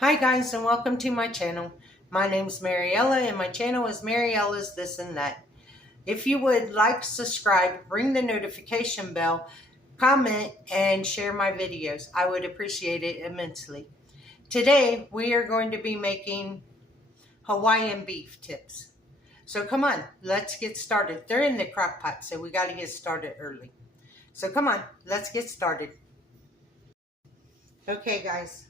Hi guys, and welcome to my channel. My name is Mariella and my channel is Mariella's This and That. If you would like, subscribe, ring the notification bell, comment, and share my videos. I would appreciate it immensely. Today we are going to be making Hawaiian beef tips. So come on, let's get started. They're in the crock pot, so we got to get started early. So come on, let's get started. Okay guys,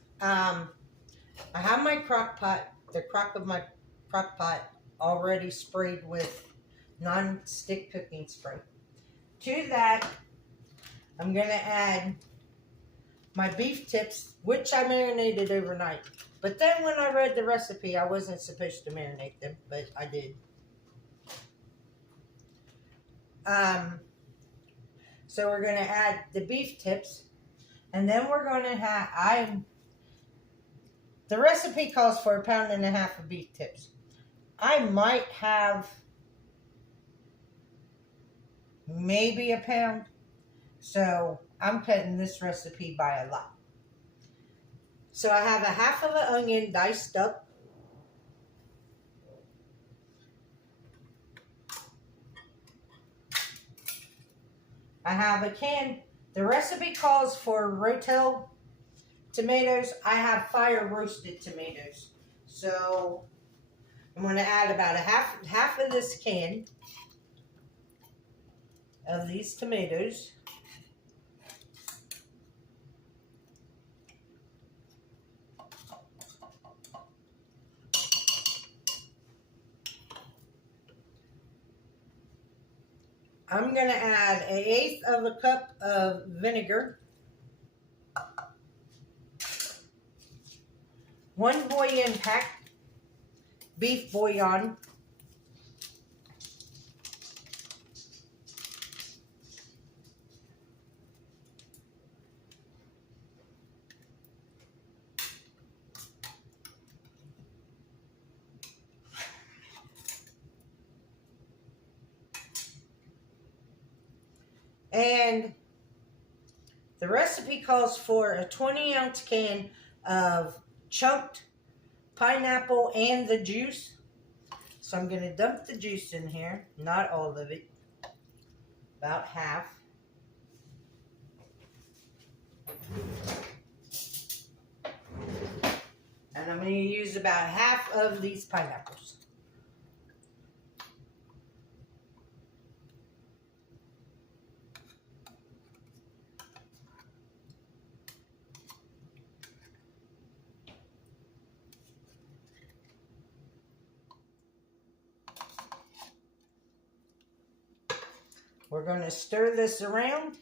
I have my crock pot, the crock of my crock pot already sprayed with non-stick cooking spray. To that, I'm going to add my beef tips, which I marinated overnight. But then when I read the recipe, I wasn't supposed to marinate them, but I did. So we're going to add the beef tips, and then we're going to have, the recipe calls for 1.5 pounds of beef tips. I might have maybe a pound, so I'm cutting this recipe by a lot. So I have 1/2 of an onion diced up. I have a can. The recipe calls for Rotel tomatoes. I have fire roasted tomatoes. So I'm going to add about half of this can of these tomatoes. I'm going to add 1/8 of a cup of vinegar, 1 bouillon pack, beef bouillon, and the recipe calls for a 20-ounce can of chunked pineapple and the juice. So I'm going to dump the juice in here, not all of it, about half. And I'm going to use about half of these pineapples. We're going to stir this around.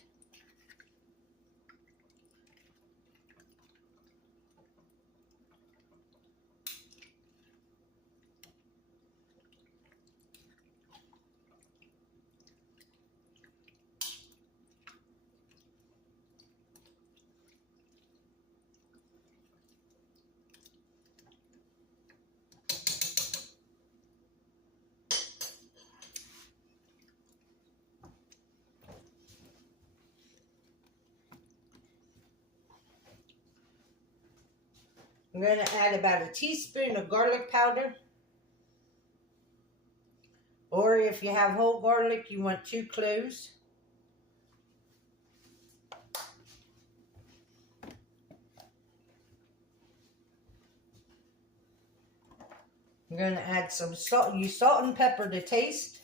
I'm going to add about a teaspoon of garlic powder. Or if you have whole garlic, you want 2 cloves. I'm going to add some salt. Use salt and pepper to taste.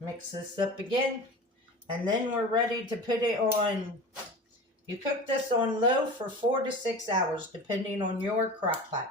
Mix this up again. And then we're ready to put it on. You cook this on low for 4 to 6 hours, depending on your crock pot.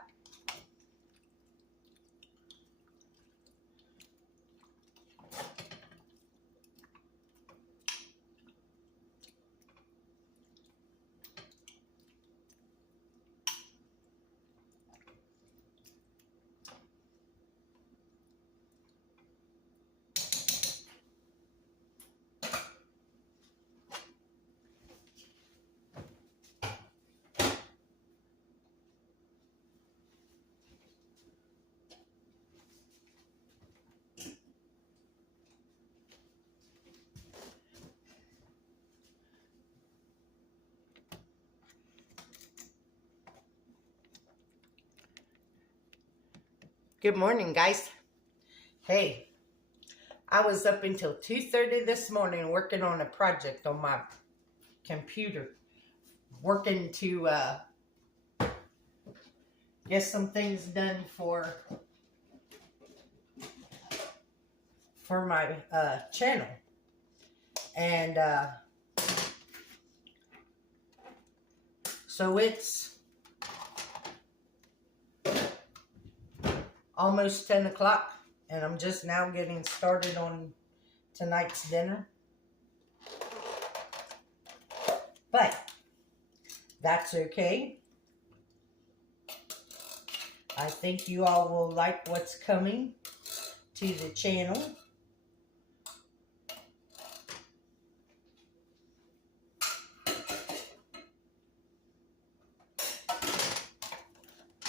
Good morning, guys. Hey, I was up until 2:30 this morning working on a project on my computer. Working to get some things done for my channel. And so it's almost 10 o'clock, and I'm just now getting started on tonight's dinner. But that's okay. I think you all will like what's coming to the channel.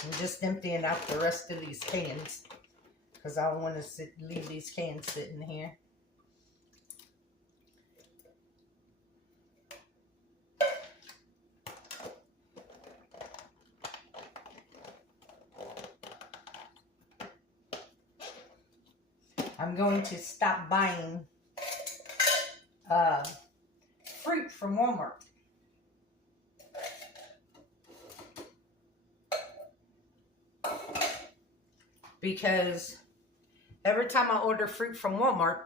I'm just emptying out the rest of these cans because I don't want to leave these cans sitting here. I'm going to stop buying fruit from Walmart. Because every time I order fruit from Walmart,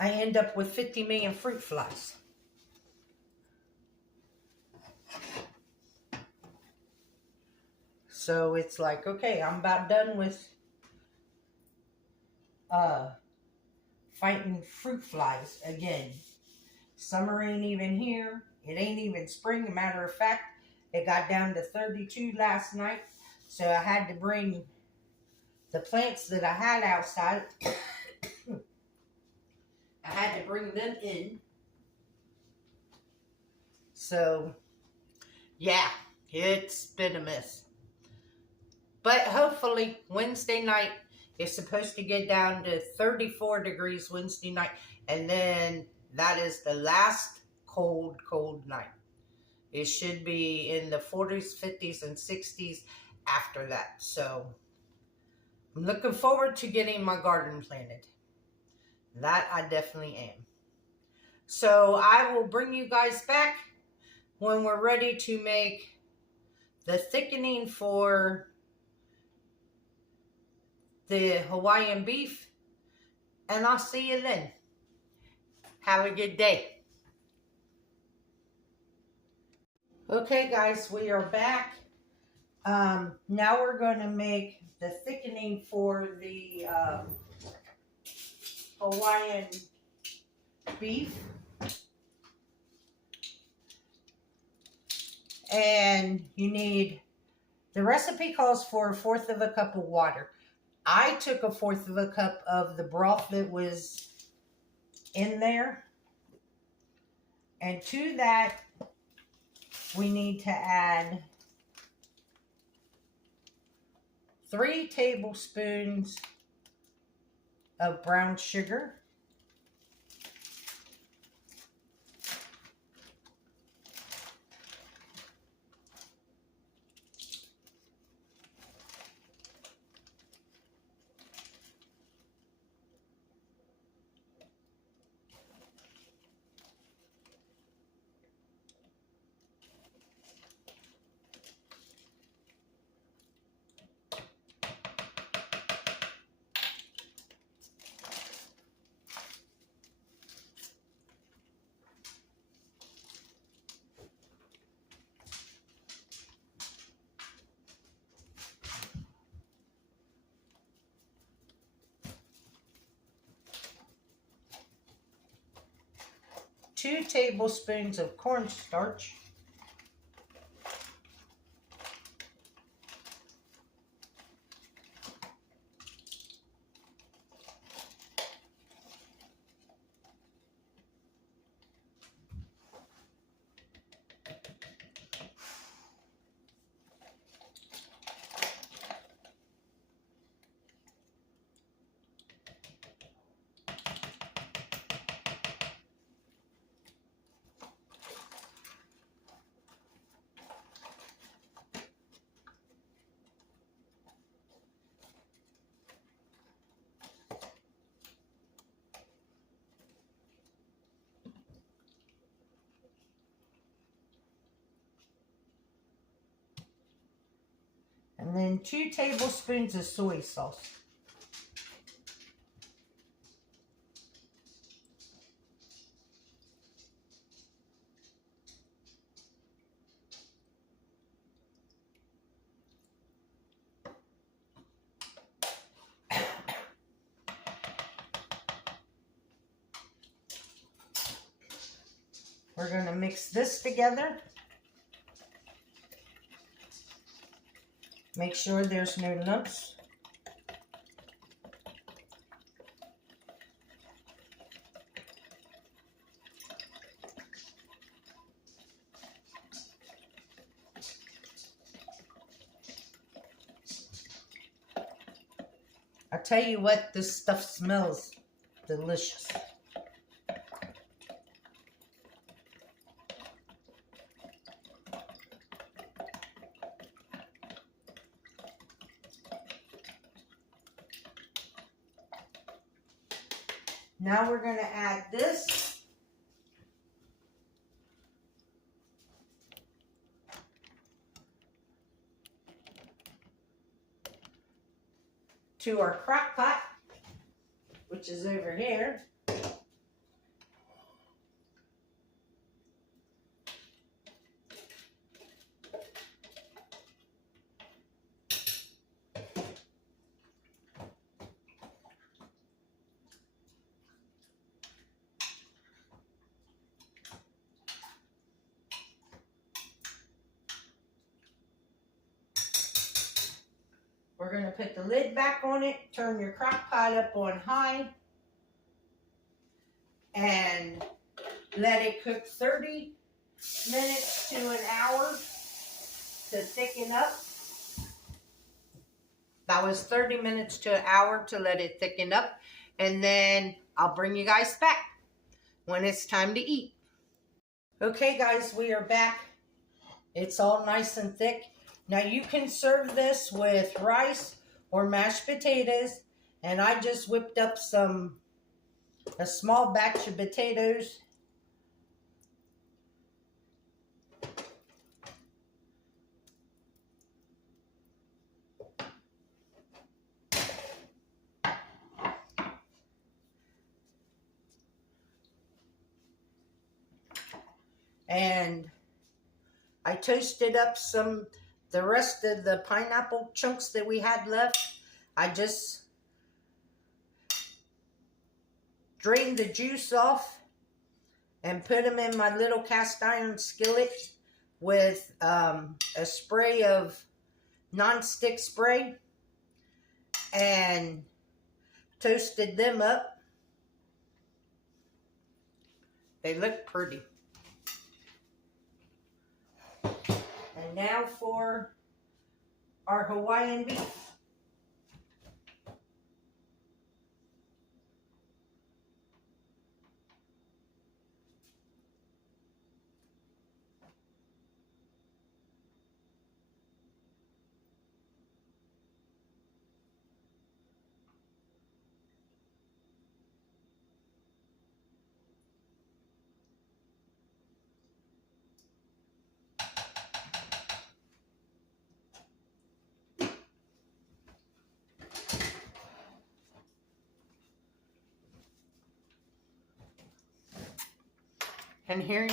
I end up with 50 million fruit flies. So it's like, okay, I'm about done with fighting fruit flies again. Summer ain't even here. It ain't even spring. As a matter of fact, it got down to 32 last night. So I had to bring the plants that I had outside. I had to bring them in. So, yeah, it's been a mess. But hopefully Wednesday night is supposed to get down to 34 degrees Wednesday night. And then that is the last cold night. It should be in the 40s, 50s, and 60s after that. So I'm looking forward to getting my garden planted. That I definitely am. So I will bring you guys back when we're ready to make the thickening for the Hawaiian beef. And I'll see you then. Have a good day. Okay, guys, we are back. Now we're going to make the thickening for the Hawaiian beef. And you need, the recipe calls for 1/4 of a cup of water. I took 1/4 of a cup of the broth that was in there. And to that, we need to add 3 tablespoons of brown sugar. Two tablespoons of cornstarch. then 2 tablespoons of soy sauce. We're going to mix this together. Make sure there's no lumps. I tell you what, this stuff smells delicious. Now we're going to add this. To our crock pot, which is over here. We're going to put the lid back on it, turn your crock pot up on high, and let it cook 30 minutes to an hour to thicken up. That was 30 minutes to an hour to let it thicken up, and then I'll bring you guys back when it's time to eat. Okay guys, we are back. It's all nice and thick. Now you can serve this with rice or mashed potatoes, and I just whipped up a small batch of potatoes. And I toasted up the rest of the pineapple chunks that we had left. I just drained the juice off and put them in my little cast iron skillet with a spray of non-stick spray and toasted them up. They look pretty. And now for our Hawaiian beef. And here,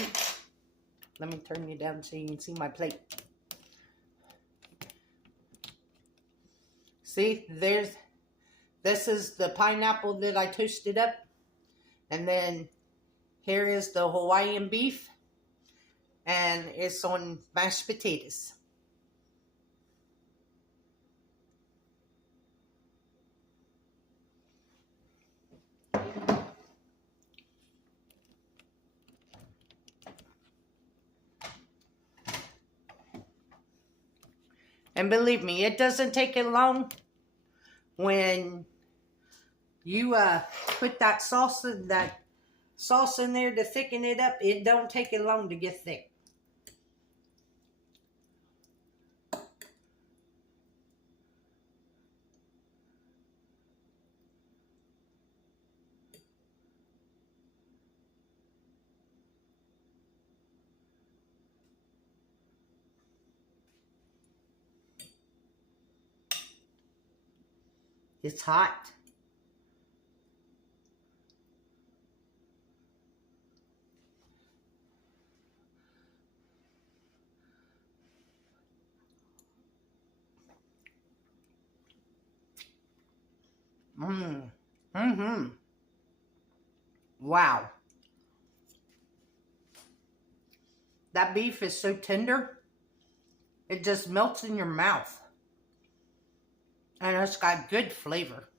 let me turn you down so you can see my plate. See, this is the pineapple that I toasted up. And then here is the Hawaiian beef. And it's on mashed potatoes. And believe me, it doesn't take it long when you put that sauce in there to thicken it up. It don't take it long to get thick. It's hot. Wow. That beef is so tender. It just melts in your mouth. And it's got good flavor.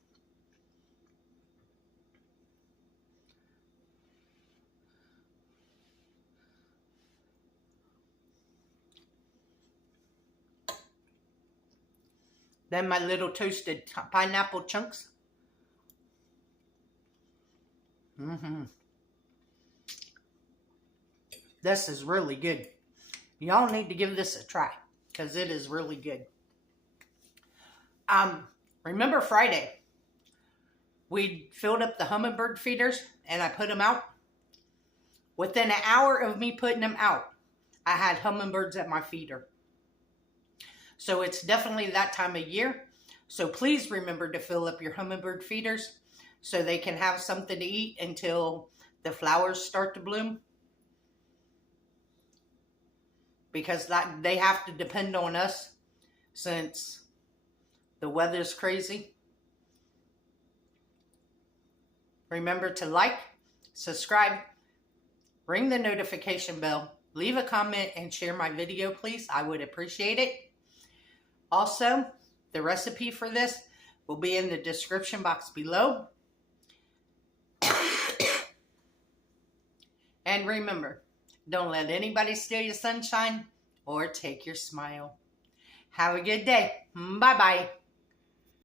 Then my little toasted pineapple chunks. This is really good. Y'all need to give this a try because it is really good. Remember Friday, we filled up the hummingbird feeders and I put them out. Within an hour of me putting them out, I had hummingbirds at my feeder. So it's definitely that time of year. So please remember to fill up your hummingbird feeders so they can have something to eat until the flowers start to bloom. Because they have to depend on us since the weather's crazy. Remember to like, subscribe, ring the notification bell, leave a comment, and share my video, please. I would appreciate it. Also, the recipe for this will be in the description box below. And remember, don't let anybody steal your sunshine or take your smile. Have a good day. Bye-bye.